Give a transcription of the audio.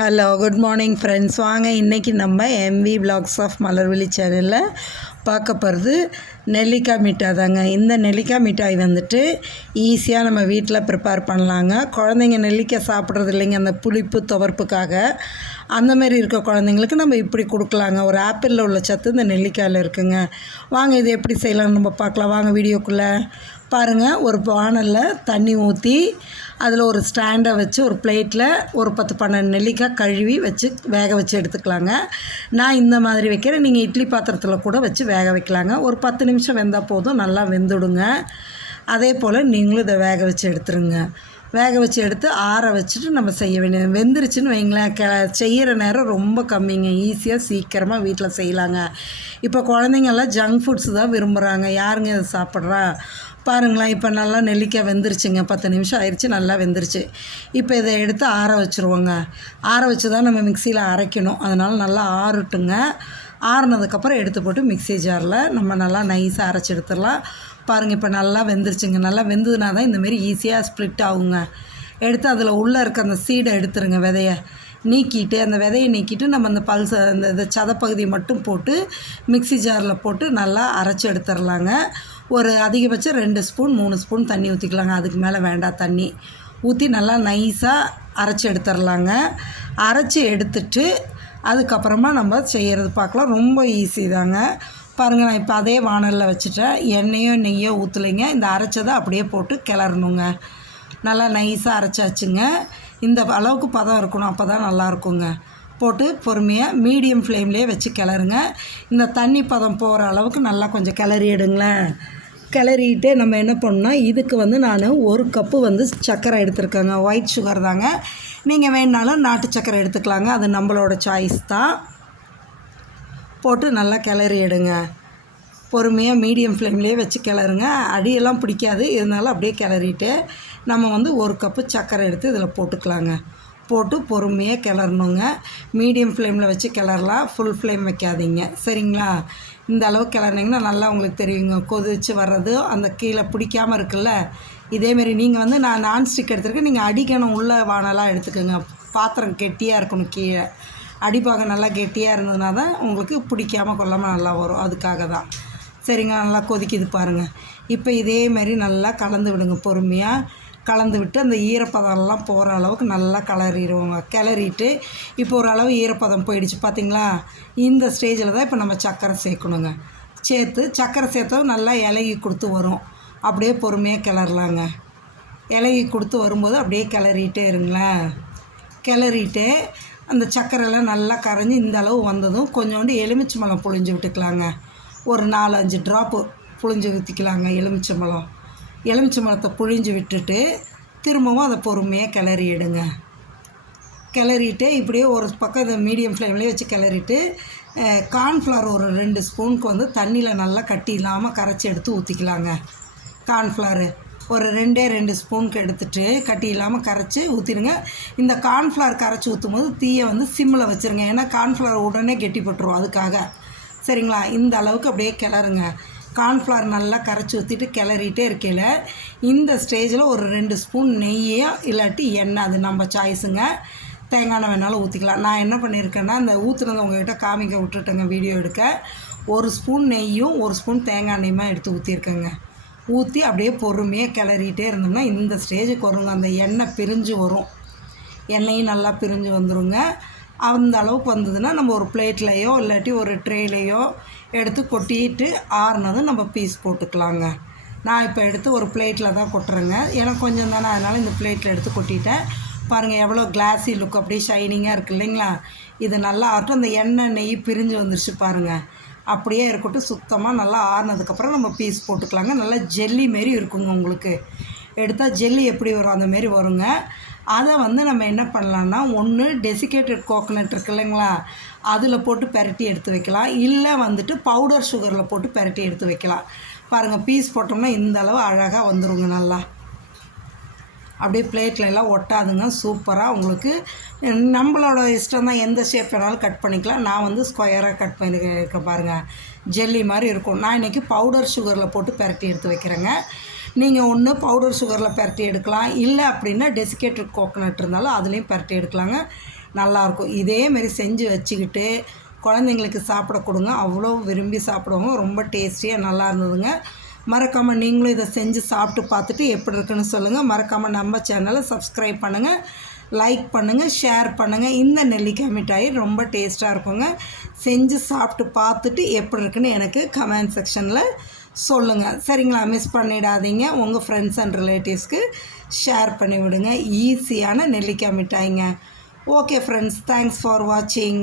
Hello good morning friends வாங்க இன்றைக்கி நம்ம எம்வி பிளாக்ஸ் ஆஃப் மலர்விழி சேனலில் பார்க்க போகிறது நெல்லிக்காய் மிட்டாய் தாங்க இந்த நெல்லிக்காய் மிட்டாய் வந்துட்டு ஈஸியாக நம்ம வீட்டில் ப்ரிப்பேர் பண்ணலாங்க. குழந்தைங்க நெல்லிக்காய் சாப்பிட்றது இல்லைங்க அந்த புளிப்பு துவர்ப்புக்காக. அந்த மாதிரி இருக்க குழந்தைங்களுக்கு நம்ம இப்படி கொடுக்கலாங்க. ஒரு ஆப்பிளில் உள்ள சத்து இந்த நெல்லிக்காயில் இருக்குங்க. வாங்க இது எப்படி செய்யலாம்னு நம்ம பார்க்கலாம். வாங்க வீடியோக்குள்ளே. பாருங்கள் ஒரு வானலில் தண்ணி ஊற்றி அதில் ஒரு ஸ்டாண்டை வச்சு ஒரு பிளேட்டில் ஒரு பத்து பன்னெண்டு நெல்லிக்காய் கழுவி வச்சு வேக வச்சு எடுத்துக்கலாங்க. நான் இந்த மாதிரி வைக்கிறேன். நீங்கள் இட்லி பாத்திரத்தில் கூட வச்சு வேக வைக்கலாங்க. ஒரு பத்து நிமிஷம் வெந்தால் போதும். நல்லா வெந்துடுங்க. அதே போல் நீங்களும் இதை வேக வச்சு எடுத்துருங்க. வேக வச்சு எடுத்து ஆற வச்சுட்டு நம்ம செய்ய வேண்டிய வெந்துருச்சுன்னு வைங்களேன். க செய்கிற நேரம் ரொம்ப கம்மிங்க. ஈஸியாக சீக்கிரமாக வீட்டில் செய்யலாங்க. இப்போ குழந்தைங்கெல்லாம் ஜங்க் ஃபுட்ஸ் தான் விரும்புகிறாங்க யாருங்க இதை சாப்பிட்றா? பாருங்களேன். இப்போ நல்லா நெல்லிக்காய் வெந்துருச்சுங்க. பத்து நிமிஷம் ஆயிடுச்சு நல்லா வெந்துருச்சு. இப்போ இதை எடுத்து ஆற வச்சுருவோங்க. ஆற வச்சு தான் நம்ம மிக்சியில் அரைக்கணும். அதனால் நல்லா ஆறட்டுங்க. ஆறுனதுக்கப்புறம் எடுத்து போட்டு மிக்சி ஜாரில் நம்ம நல்லா நைஸாக அரைச்சி எடுத்துடலாம். பாருங்கள் இப்போ நல்லா வெந்துருச்சுங்க. நல்லா வெந்ததுனா தான் இந்தமாரி ஈஸியாக ஸ்ப்ளிட் ஆகுங்க. எடுத்து அதில் உள்ளே இருக்க அந்த சீடை எடுத்துருங்க விதையை. நீக்கிட்டு அந்த விதையை நீக்கிட்டு நம்ம அந்த பல்ச அந்த இந்த சதப்பகுதியை மட்டும் போட்டு மிக்சி ஜாரில் போட்டு நல்லா அரைச்சி எடுத்துடலாங்க. ஒரு அதிகபட்சம் ரெண்டு ஸ்பூன் மூணு ஸ்பூன் தண்ணி ஊற்றிக்கலாங்க அதுக்கு மேலே வேண்டாம் தண்ணி. ஊற்றி நல்லா நைஸாக அரைச்சி எடுத்துடலாங்க. அரைச்சி எடுத்துட்டு அதுக்கப்புறமா நம்ம செய்கிறது பார்க்கலாம். ரொம்ப ஈஸி தாங்க. பாருங்கள் நான் இப்போ அதே வானலில் வச்சுட்டேன். எண்ணெயோ நெய்யோ ஊற்றலைங்க இந்த அரைச்சதை அப்படியே போட்டு கிளறணுங்க. நல்லா நைஸாக அரைச்சாச்சுங்க. இந்த அளவுக்கு பதம் இருக்கணும். அப்போ தான் நல்லாயிருக்குங்க போட்டு பொறுமையாக மீடியம் ஃப்ளேம்லேயே வச்சு கிளறுங்க. இந்த தண்ணி பதம் போகிற அளவுக்கு நல்லா கொஞ்சம் கிளறி எடுங்களேன் கிளறிட்டு நம்ம என்ன பண்ணோம் இதுக்கு வந்து நான் ஒரு கப்பு வந்து சர்க்கரை எடுத்துருக்கேங்க. ஒயிட் சுகர் தாங்க. நீங்கள் வேணாலும் நாட்டு சர்க்கரை எடுத்துக்கலாங்க. அது நம்மளோட சாய்ஸ் தான். போட்டு நல்லா கிளறி எடுங்க. பொறுமையாக மீடியம் ஃப்ளேம்லேயே வச்சு கிளறுங்க. அடியெல்லாம் பிடிக்காது. இருந்தாலும் அப்படியே கிளறிட்டு நம்ம வந்து ஒரு கப்பு சர்க்கரை எடுத்து இதில் போட்டுக்கலாங்க. போட்டு பொறுமையாக கிளறணுங்க. மீடியம் ஃப்ளேமில் வச்சு கிளறலாம். ஃபுல் ஃப்ளேம் வைக்காதீங்க. சரிங்களா? இந்த அளவு கிளறினீங்கன்னா நல்லா உங்களுக்கு தெரியுங்க. கொதிச்சு வர்றது அந்த கீழே பிடிக்காமல் இருக்குல்ல? இதேமாரி நீங்கள் வந்து நான் நான்ஸ்டிக் எடுத்துருக்கேன். நீங்கள் அடிக்கணும். உள்ள வானெல்லாம் எடுத்துக்கோங்க. பாத்திரம் கெட்டியாக இருக்கணும் கீழே. அடிப்பாகம் நல்லா கெட்டியாக இருந்ததுனா தான் உங்களுக்கு பிடிக்காமல் கொள்ளாமல் நல்லா வரும். அதுக்காக தான். சரிங்க நல்லா கொதிக்குது பாருங்கள் இப்போ இதேமாரி நல்லா கலந்து விடுங்க பொறுமையாக கலந்து விட்டு அந்த ஈரப்பதம்லாம் போகிற அளவுக்கு நல்லா கிளறிடுவோங்க கிளறிட்டு இப்போ ஓரளவு ஈரப்பதம் போயிடுச்சு பார்த்தீங்களா இந்த ஸ்டேஜில் தான் இப்போ நம்ம சர்க்கரை சேர்க்கணுங்க. சேர்த்து சர்க்கரை சேர்த்தா நல்லா இலகி கொடுத்து வரும். அப்படியே பொறுமையாக கிளறலாங்க. இலகி கொடுத்து வரும்போது அப்படியே கிளறிட்டே இருங்களேன் கிளறிட்டு அந்த சர்க்கரைலாம் நல்லா கரைஞ்சி இந்த அளவு வந்ததும் கொஞ்சோண்டு எலுமிச்சம்பழம் புழிஞ்சு விட்டுக்கலாங்க. ஒரு நாலு அஞ்சு ட்ராப்பு புழிஞ்சு ஊற்றிக்கலாங்க எலுமிச்சம்பழம் எலுமிச்சை மரத்தை புழிஞ்சு விட்டுட்டு திரும்பவும் அதை பொறுமையாக கிளறி எடுங்க கிளறிட்டு இப்படியே ஒரு பக்கம் இதை மீடியம் ஃப்ளேம்லேயே வச்சு கிளறிட்டு கார்ன்ஃப்ளவர் ஒரு ரெண்டு ஸ்பூனுக்கு வந்து தண்ணியில் நல்லா கட்டி இல்லாமல் கரைச்சி எடுத்து ஊற்றிக்கலாங்க கார்ன்ஃப்ளவரு ஒரு ரெண்டே ரெண்டு ஸ்பூனுக்கு எடுத்துகிட்டு கட்டி இல்லாமல் கரைச்சி ஊற்றிடுங்க இந்த கார்ன்ஃப்ளவர் கரைச்சி ஊற்றும் போது தீயை வந்து சிம்மில் வச்சுருங்க. ஏன்னா கார்ன்ஃப்ளவர் உடனே கெட்டி போட்டுரும் அதுக்காக. சரிங்களா? இந்த அளவுக்கு அப்படியே கிளறுங்க. கார்ன்ஃப்ளவர் நல்லா கரைச்சி ஊற்றிட்டு கிளறிட்டே இருக்கையில் இந்த ஸ்டேஜில் ஒரு ரெண்டு ஸ்பூன் நெய்யோ இல்லாட்டி எண்ணெய் அது நம்ம சாய்ஸுங்க. தேங்காய் எண்ணெய் வேணாலும் ஊற்றிக்கலாம் நான் என்ன பண்ணியிருக்கேன்னா இந்த ஊற்றுனதை உங்கள்கிட்ட காமிக்க விட்டுட்டேங்க வீடியோ எடுக்க. ஒரு ஸ்பூன் நெய்யும் ஒரு ஸ்பூன் தேங்காய் எண்ணெயுமா எடுத்து ஊற்றிருக்கேங்க ஊற்றி அப்படியே பொறுமையாக கிளறிட்டே இருந்தோம்னா இந்த ஸ்டேஜுக்கு வருங்க அந்த எண்ணெய் பிரிஞ்சு வரும். எண்ணெயும் நல்லா பிரிஞ்சு வந்துடுங்க அந்த அளவுக்கு வந்ததுன்னா நம்ம ஒரு பிளேட்லேயோ இல்லாட்டி ஒரு ட்ரேலேயோ எடுத்து கொட்டிட்டு ஆறுனதும் நம்ம பீஸ் போட்டுக்கலாங்க. நான் இப்போ எடுத்து ஒரு பிளேட்டில் தான் கொட்டுறேங்க. எனக்கு கொஞ்சம் தானே அதனால் இந்த பிளேட்டில் எடுத்து கொட்டிட்டேன். பாருங்கள் எவ்வளோ கிளாஸி லுக் அப்படியே ஷைனிங்காக இருக்குது இல்லைங்களா? இது நல்லா ஆட்டும் அந்த எண்ணெய் நெய் பிரிஞ்சு வந்துருச்சு பாருங்கள் அப்படியே இருக்கட்டும். சுத்தமாக நல்லா ஆறுனதுக்கப்புறம் நம்ம பீஸ் போட்டுக்கலாங்க. நல்லா ஜெல்லி மாரி இருக்குங்க உங்களுக்கு. எடுத்தால் ஜெல்லி எப்படி வரும் அந்த மாரி வருங்க. அதை வந்து நம்ம என்ன பண்ணலான்னா ஒன்று டெசிகேட்டட் கோகனட் இருக்கு இல்லைங்களா அதில் போட்டு பெரட்டி எடுத்து வைக்கலாம். இல்லை வந்துட்டு பவுடர் சுகரில் போட்டு பெரட்டி எடுத்து வைக்கலாம். பாருங்கள் பீஸ் போட்டோம்னா இந்த அளவு அழகாக வந்துருங்க நல்லா. அப்படியே பிளேட்டில் எல்லாம் ஒட்டாதுங்க சூப்பராக உங்களுக்கு. நம்மளோட இஷ்டம் தான் எந்த ஷேப் வேணாலும் கட் பண்ணிக்கலாம். நான் வந்து ஸ்கொயராக கட் பண்ணி இருக்க பாருங்கள் ஜெல்லி மாதிரி இருக்கும். நான் இன்றைக்கி பவுடர் சுகரில் போட்டு பெரட்டி எடுத்து வைக்கிறேங்க. நீங்கள் ஒன்று பவுடர் சுகரில் பரட்டி எடுக்கலாம். இல்லை அப்படின்னா டெசிகேட்டட் கோகோனட் இருந்தாலும் அதுலேயும் பரட்டி எடுக்கலாங்க. நல்லாயிருக்கும் இதேமாரி செஞ்சு வச்சுக்கிட்டு குழந்தைங்களுக்கு சாப்பிட கொடுங்க. அவ்வளோ விரும்பி சாப்பிடுவோம். ரொம்ப டேஸ்டியாக நல்லா இருந்ததுங்க. மறக்காமல் நீங்களும் இதை செஞ்சு சாப்பிட்டு பார்த்துட்டு எப்படி இருக்குன்னு சொல்லுங்கள் மறக்காமல் நம்ம சேனலை சப்ஸ்கிரைப் பண்ணுங்கள் லைக் பண்ணுங்கள் ஷேர் பண்ணுங்கள் இந்த நெல்லிக்காய் மிட்டாய் ரொம்ப டேஸ்ட்டாக இருக்குங்க. செஞ்சு சாப்பிட்டு பார்த்துட்டு எப்படி இருக்குன்னு எனக்கு கமெண்ட் செக்ஷனில் சொல்லுங்கள் சரிங்களா? மிஸ் பண்ணிடாதீங்க. உங்கள் ஃப்ரெண்ட்ஸ் அண்ட் ரிலேட்டிவ்ஸ்க்கு ஷேர் பண்ணிவிடுங்க ஈஸியான நெல்லிக்காய் மிட்டாய்ங்க. ஓகே ஃப்ரெண்ட்ஸ் தேங்க்ஸ் ஃபார் வாட்சிங்